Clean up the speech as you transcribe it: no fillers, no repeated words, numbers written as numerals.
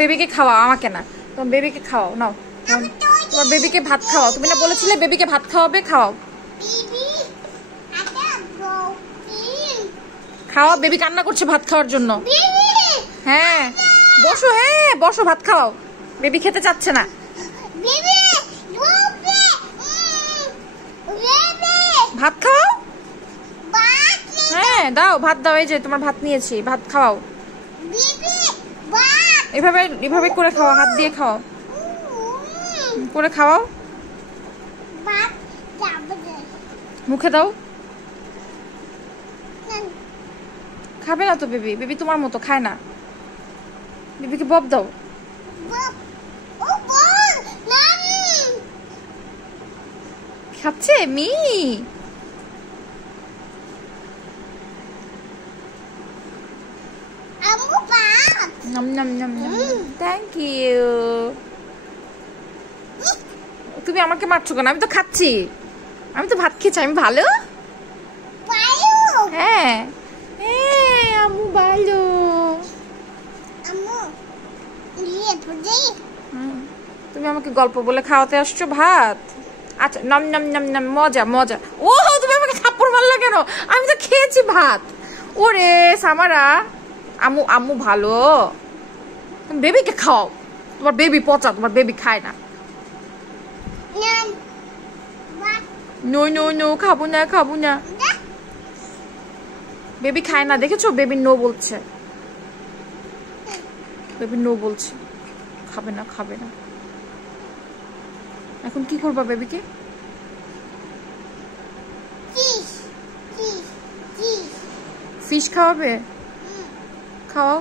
বেবিকে খাওয়াও, আমাকে না, তোমার বেবিকে খাওয়াও। নাও তোমার বেবিকে ভাত খাওয়াও। তুমি না বলেছিলে বেবিকে ভাত খাওয়াবে, খাওয়াও। খাওয়া, বেবি কান্না করছে ভাত খাওয়ার জন্য। হ্যাঁ বসো, হ্যাঁ বসো, ভাত খাওয়াও। বেবি খেতে চাচ্ছে না। ভাত খাওয়াও। হ্যাঁ দাও, ভাত দাও। এই যে তোমার ভাত নিয়েছি, ভাত খাওয়াও। এভাবে এভাবে করে খাওয়া, হাত দিয়ে খাওয়াও, করে খাওয়াও। মুখে দাও। খাবে না তো বেবি, বেবি তোমার মতো খায় না। বেবিকে বব দাও। খাচ্ছে মি। নম নম নম নম। Thank you. তুমি আমাকে মারছো কেন? আমি তো খাচ্ছি, আমি তো ভাত খেয়েছি, আমি ভালো। হ্যাঁ আম্মু ভালো। তুমি আমাকে গল্প বলে খাওয়াতে আসছো ভাত? আচ্ছা নম নম নম নম। মজা মজা। ও তুমি আমাকে থাপ্পড় মারলা কেন? আমি তো খেয়েছি ভাত। ওরে সামারা, আম্মু আম্মু ভালো। তুমি বেবিকে খাও। তোমার বেবি পচা, তোমার বেবি খায় না। নো নো নো, খাবো না খাবো না। বেবি খায় না, দেখেছো? বেবি নো বলছে, বেবি নো বলছে, খাবে না খাবে না। এখন কি করবা বেবিকে? ফিশ খাওয়াবে? খাওয়াও।